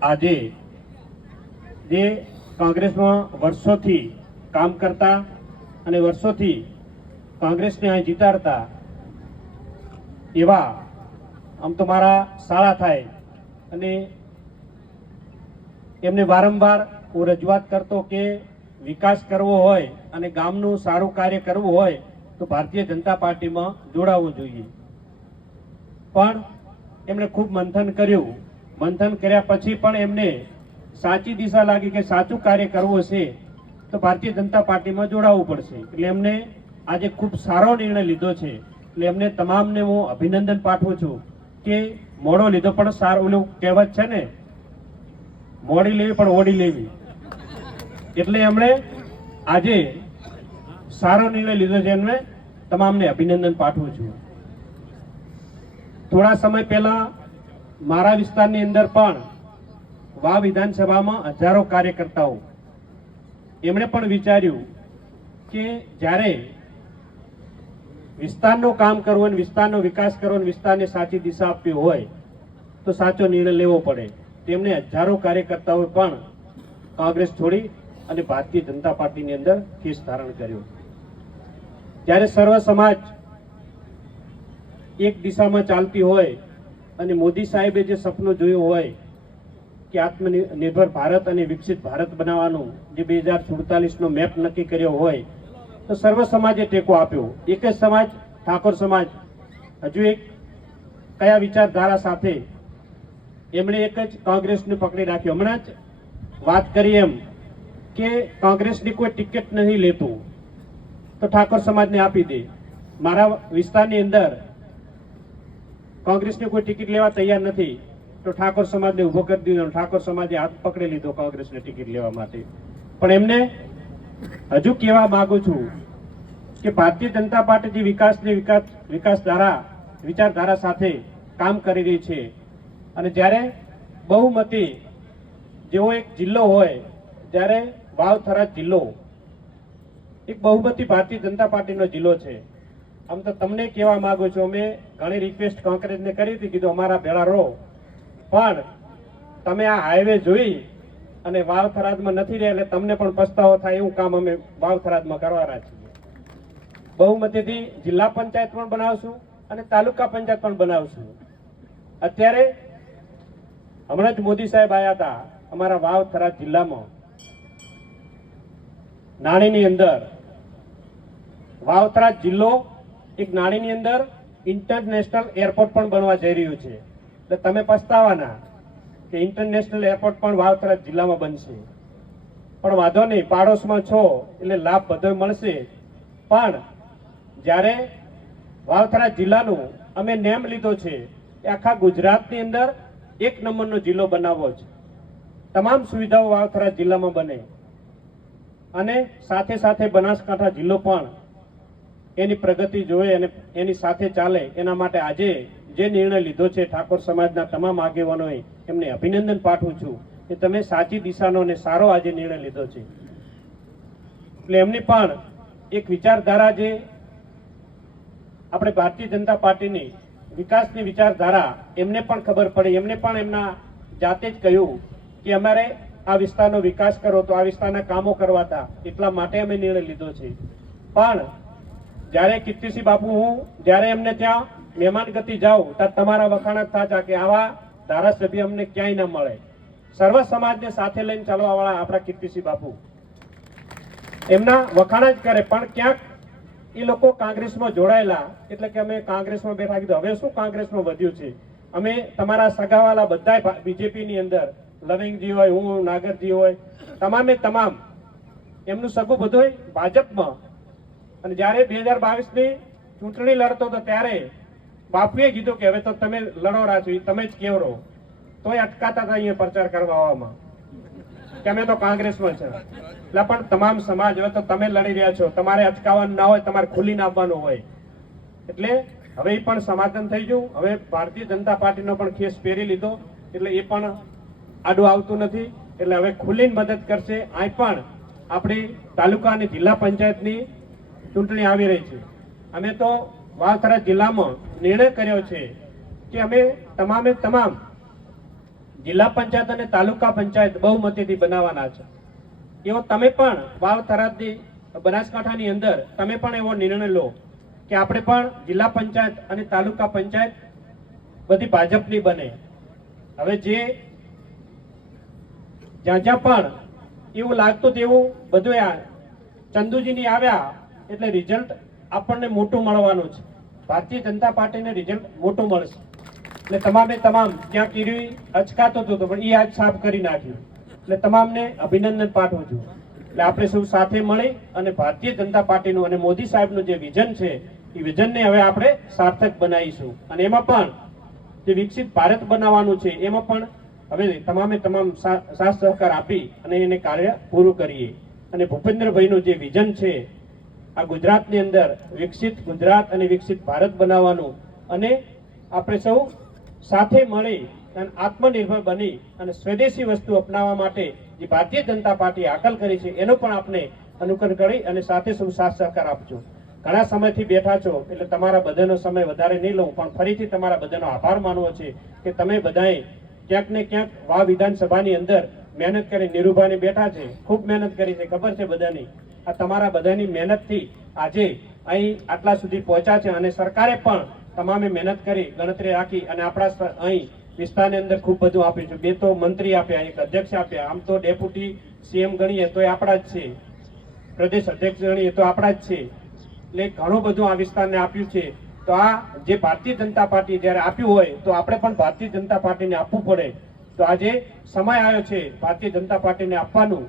આજે જે કોંગ્રેસમાં વર્ષોથી કામ કરતા અને વર્ષોથી કોંગ્રેસને અહીં જીતાડતા એવા આમ તો મારા શાળા થાય અને એમને વારંવાર હું રજૂઆત કરતો કે વિકાસ કરવો હોય અને ગામનું સારું કાર્ય કરવું હોય તો ભારતીય જનતા પાર્ટીમાં જોડાવવું જોઈએ. પણ એમણે ખૂબ મંથન કર્યું. મંથન કર્યા પછી પણ એમને સાચી દિશા લાગી કે સાચું કાર્ય કરવું છે તો ભારતીય જનતા પાર્ટીમાં જોડાવવું પડશે. એટલે એમને આજે ખૂબ સારો નિર્ણય લીધો છે. એટલે એમને તમામને હું અભિનંદન પાઠવું છું કે મોડો લીધો પણ સારો. ઓલું કહેવત છે ને, મોડી લેવી પણ ઓડી લેવી. એટલે એમણે આજે સારો નિર્ણય લીધો છે. એમને તમામને અભિનંદન પાઠવું છું. થોડા સમય પહેલા મારા વિસ્તારની અંદર પણ વાવ વિધાનસભામાં હજારો કાર્યકર્તાઓ એમણે પણ વિચાર્યું કે જ્યારે વિસ્તારનું કામ કરવું અને વિસ્તારનો વિકાસ કરવો અને વિસ્તારને સાચી દિશા આપવી હોય તો સાચો નિર્ણય લેવો પડે. તેમણે હજારો કાર્યકર્તાઓ પણ કોંગ્રેસ છોડી અને ભારતીય જનતા પાર્ટીની અંદર કેસ ધારણ કર્યો. ત્યારે સર્વ સમાજ એક દિશામાં ચાલતી હોય અને મોદી સાહેબે જે સપનું જોયું હોય કે આત્મનિર્ભર ભારત અને વિકસિત ભારત બનાવવાનું જે 2047નો મેપ નક્કી કર્યો હોય તો સર્વ સમાજે ટેકો આપ્યો. એક જ સમાજ ઠાકોર સમાજ હજુ એક કયા વિચારધારા સાથે એમણે એક જ કોંગ્રેસને પકડી રાખ્યો. હમણાં જ વાત કરી એમ કે કોંગ્રેસની કોઈ ટિકિટ નહીં લેતું તો ઠાકોર સમાજને આપી દે. મારા વિસ્તારની અંદર કોંગ્રેસને કોઈ ટિકિટ લેવા તૈયાર નથી તો ઠાકોર સમાજને ઉભો કરી દીધો. ઠાકોર સમાજે હાથ પકડી લીધો કોંગ્રેસને ટિકિટ લેવા માટે. પણ એમને હજુ કહેવા માંગુ છું કે ભારતીય જનતા પાર્ટી જે વિચારધારા સાથે કામ કરી રહી છે અને જ્યારે બહુમતી જેવો એક જિલ્લો હોય, જ્યારે વાવ થરાદ જિલ્લો એક બહુમતી ભારતીય જનતા પાર્ટીનો જિલ્લો છે. આમ તો તમને કહેવા માંગુ છું, અમે ઘણી રિક્વેસ્ટ કોંગ્રેસને કરી હતી, કીધું અમારા ભેળા રહો, પણ તમે આ હાઈવે જોઈ અને વાવ થરાદમાં નથી રહ્યા એટલે તમને પણ પસ્તાવો થાય એવું કામ અમે વાવ થરાદમાં કરવાના છીએ. બહુમતીથી જિલ્લા પંચાયત પણ બનાવશું અને તાલુકા પંચાયત પણ બનાવશું. અત્યારે હમણાં જ મોદી સાહેબ આવ્યા હતા અમારા વાવ થરાદ જિલ્લામાં. નાણીની અંદર વાવ થરાદ જિલ્લો એક નાણીની અંદર ઇન્ટરનેશનલ એરપોર્ટ પણ બનવા જઈ રહ્યું છે. એટલે તમે પસ્તાવાના કે ઇન્ટરનેશનલ એરપોર્ટ પણ વાવ થરાદ જિલ્લામાં બનશે. પણ વાંધો નહીં, પાડોશમાં છો એટલે લાભ બધો મળશે. પણ જ્યારે વાવ થરાદ જિલ્લાનું અમે નેમ લીધો છે કે આખા ગુજરાતની અંદર 1 નંબરનો જિલ્લો બનાવવો છે. તમામ સુવિધાઓ વાવ થરાદ જિલ્લામાં બને અને સાથે સાથે બનાસકાંઠા જિલ્લો પણ એની પ્રગતિ જોવે અને એની સાથે ચાલે. એના માટે આજે જે નિર્ણય લીધો છે ઠાકોર સમાજના તમામ આગેવાનોએ એમને અભિનંદન પાઠવું છું કે તમે સાચી દિશાનો અને સારો આજે નિર્ણય લીધો છે. એટલે એમની પણ એક વિચારધારા જે આપણે ભારતીય જનતા પાર્ટીની વિકાસની વિચારધારા એમને પણ ખબર પડી. એમને પણ એમના જાતે જ કહ્યું કે અમારે આ વિસ્તારનો વિકાસ કરો તો આ વિસ્તારના કામો કરવા હતા, એટલા માટે અમે નિર્ણય લીધો છે. પણ જ્યારે કીર્તિસિંહ બાપુ હું જ્યારે એમને ત્યાં મહેમાન ગતિ જાઉં ત્યારે તમારા વખાણ જ થાચા કે આવા ધારાસભ્ય અમને ક્યાંય ન મળે. સર્વ સમાજને સાથે લઈને ચાલવા વાળા આપણા કીર્તિસિંહ બાપુ એમના વખાણ જ કરે. પણ ક્યાંક એ લોકો કોંગ્રેસમાં જોડાયેલા એટલે કે અમે કોંગ્રેસમાં બેઠા. કીધું હવે શું કોંગ્રેસમાં વધ્યું છે, અમે તમારા સગાવાલા બધા બીજેપીની અંદર લવિંગજી હોય, હું નાગરજી હોય, તમામે તમામ એમનું સગું બધું ભાજપમાં. અને જ્યારે 2022ની ચૂંટણી લડતો હતો ત્યારે બાપુએ કીધું કે હવે તો તમે લડો છો, તમે જ કેવરો, તોય અટકાતા હતા અહીંયા પ્રચાર કરવા આવવામાં કે અમે તો કોંગ્રેસમાં છે. એટલે પણ તમામ સમાજ હવે તો તમે લડી રહ્યા છો, તમારે અટકાવવાનું ના હોય, તમારે ખુલીને આવવાનું હોય. એટલે હવે એ પણ સમાધાન થઈ ગયું. હવે ભારતીય જનતા પાર્ટીનો પણ ખેસ પહેરી લીધો એટલે એ પણ આડું આવતું નથી. એટલે હવે ખુલીને મદદ કરશે. અહીં પણ આપણી તાલુકા અને જિલ્લા પંચાયતની ચૂંટણી આવી રહી છે. અમે તો વાવ થરાદ જિલ્લામાં નિર્ણય કર્યો છે કે અમે તમામે તમામ જિલ્લા પંચાયત અને તાલુકા પંચાયત બહુમતીથી બનાવવાના છે. એવો તમે પણ વાવ થરાદની બનાસકાંઠાની અંદર તમે પણ એવો નિર્ણય લો કે આપણે પણ જિલ્લા પંચાયત અને તાલુકા પંચાયત બધી ભાજપની બને. હવે જે જ્યાં જ્યાં પણ એવું લાગતું તેવું બધું આ ચંદુજીની આવ્યા એટલે રિઝલ્ટ આપણને મોટું મળવાનું છે. ભારતીય જનતા પાર્ટીને રિઝલ્ટ મોટું મળશે. એટલે તમામે તમામ ક્યાં કીરી અચકાતો હતો પણ એ આજ સાફ કરી નાખ્યું. એટલે તમામને અભિનંદન પાઠવું છું. એટલે આપણે સૌ સાથે મળી અને ભારતીય જનતા પાર્ટીનું અને મોદી સાહેબનું જે વિઝન છે એ વિઝનને હવે આપણે સાર્થક બનાવીશું. અને એમાં પણ જે વિકસિત ભારત બનાવવાનું છે એમાં પણ હવે તમામે તમામ સાથ સહકાર આપી અને એને કાર્ય પૂરું કરીએ. અને ભૂપેન્દ્રભાઈનું જે વિઝન છે આ ગુજરાતની અંદર વિકસિત ગુજરાત અને વિકસિત ભારત બનાવવાનું અને આપણે સૌ સાથે મળી અને આત્મનિર્ભર બની અને સ્વદેશી વસ્તુ અપનાવવા માટે જે ભારતીય જનતા પાર્ટી હાકલ કરી છે એનો પણ આપણે અનુકરણ કરી અને સાથે સૌ સાથ સહકાર આપજો. ઘણા સમયથી બેઠા છો એટલે તમારા બધાનો સમય વધારે નહીં લઉં, પણ ફરીથી તમારા બધાનો આભાર માનવો છે કે તમે બધાએ ક્યાંક ને ક્યાંક વાવ વિધાનસભાની અંદર મહેનત કરી. નીરુભાઈને બેઠા છે, ખૂબ મહેનત કરી છે, ખબર છે બધાની. આ તમારા બધાની મહેનતથી આજે અહીં આટલા સુધી પહોંચ્યા છે અને સરકારે પણ તમામે મહેનત કરી ગણતરી રાખી અને આપણા અહીં વિસ્તારની અંદર ખૂબ બધું આપ્યું છે. 2 તો મંત્રી આપ્યા, 1 અધ્યક્ષ આપ્યા. આમ તો ડેપ્યુટી સીએમ ગણીએ તો આપણા જ છે, પ્રદેશ અધ્યક્ષ ગણીએ તો આપણા જ છે. એટલે ઘણું બધું આ વિસ્તારને આપ્યું છે. તો આ જે ભારતીય જનતા પાર્ટી જ્યારે આપ્યું હોય તો આપણે પણ ભારતીય જનતા પાર્ટીને આપવું પડે. તો આજે સમય આવ્યો છે ભારતીય જનતા પાર્ટીને આપવાનું.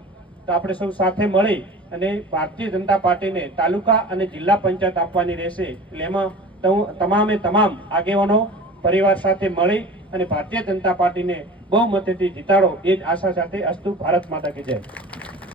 તો આપણે સૌ સાથે મળી અને ભારતીય જનતા પાર્ટીને તાલુકા અને જિલ્લા પંચાયત આપવાની રહેશે. એટલે એમાં તમામે તમામ આગેવાનો પરિવાર સાથે મળી અને ભારતીય જનતા પાર્ટીને બહુમતીથી જીતાડો એ જ આશા સાથે અસ્તુ. ભારત માતા કી જય.